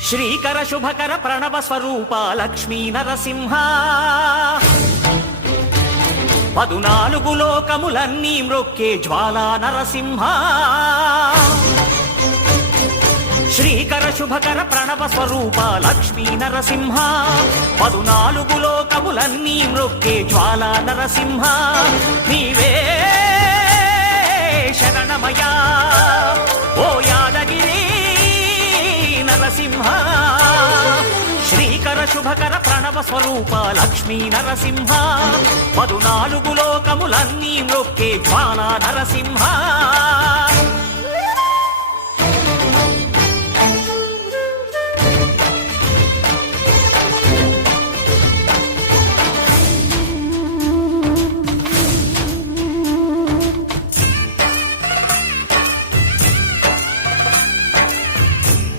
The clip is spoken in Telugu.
శ్రీకర శుభకర ప్రణవ స్వరూప లక్ష్మీ నరసింహ 14 లోకములన్నీ మ్రొక్కే జ్వాలా నరసింహ శ్రీకర శుభకర ప్రణవ స్వరూప లక్ష్మీ నరసింహ 14 లోకములన్నీ మ్రొక్కే జ్వాలా నరసింహ నీవే శరణమయా ఓ యాదగిరి నరసింహ శ్రీకర శుభకర ప్రణవ స్వరూప లక్ష్మీ నరసింహ 14 లోకములన్నీ మ్రొక్కే జ్వాలా నరసింహ